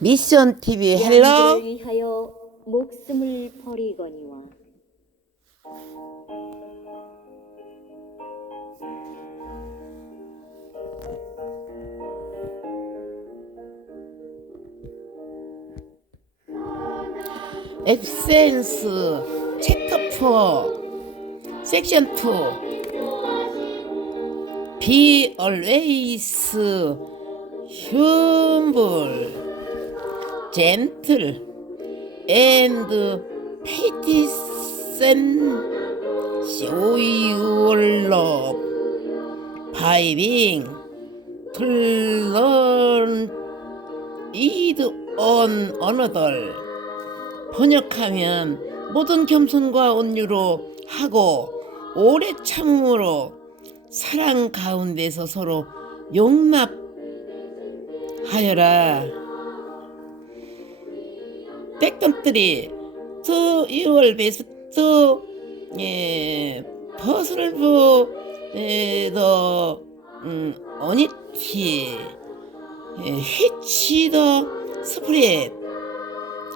미션 TV 헬로. 위하여 목숨을 버리거니와 에센스 챕터 4 섹션 2 Be always show your love by being to learn it on another 번역하면 모든 겸손과 온유로 하고 오래 참음으로 사랑 가운데서 서로 용납 하여라. 백덤들이 to your best 예, 퍼슬브 예, the 음, honesty 예, the spread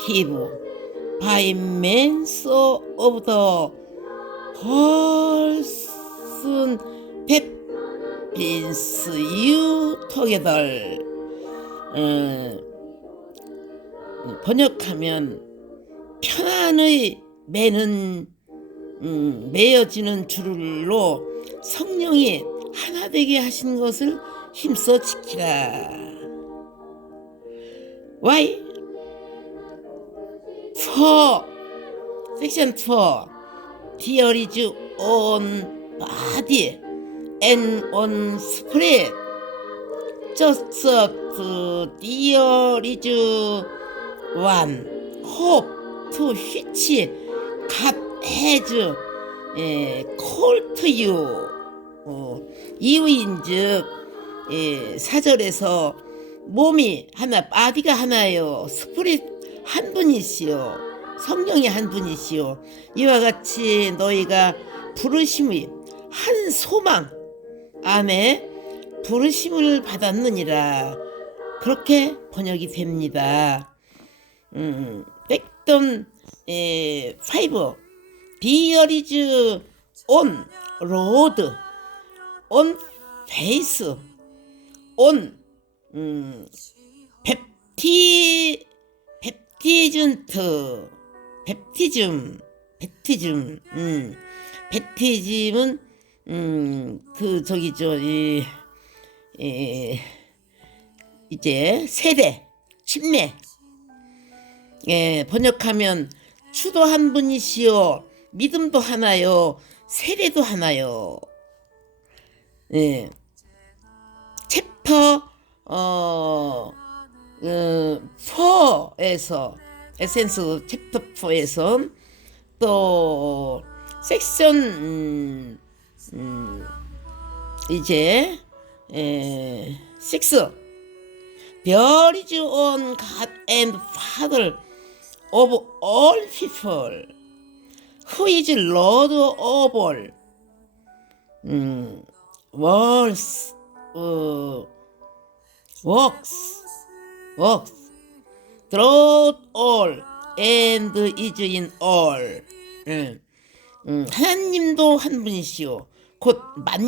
give by means of the person happens you together 어, 번역하면 편안의 매는 음, 매어지는 줄로 성령이 하나 되게 하신 것을 힘써 지키라. Why? For Section 4 There is on body and on spirit which God has 예, called you. 어, 이유인즉 예, 사절에서 몸이 하나 바디가 하나요. 스프릿 한 분이시요. 성령이 한 분이시요. 이와 같이 너희가 부르심의 한 소망 안에 부르심을 받았느니라 그렇게 번역이 됩니다. 음, 백돈 에, 파이브 온 로드 온 페이스 온 음, 펩티 펩티즌트 펩티즘 펩티즘 음 음그 저기죠 이, 이 이제 세대 침례 예 번역하면 주도 한 분이시요 믿음도 하나요 세례도 하나요. 예. 챕터 어, 그 4에서 에센스 챕터 4에서 또 섹션 음, 음, 이제 에, 6 There is one God and Father of all people who is Lord of all 음, worlds 어, works, works, throughout all, and is in all. 음, 음, 하나님도 한 분이시오. 곧 만,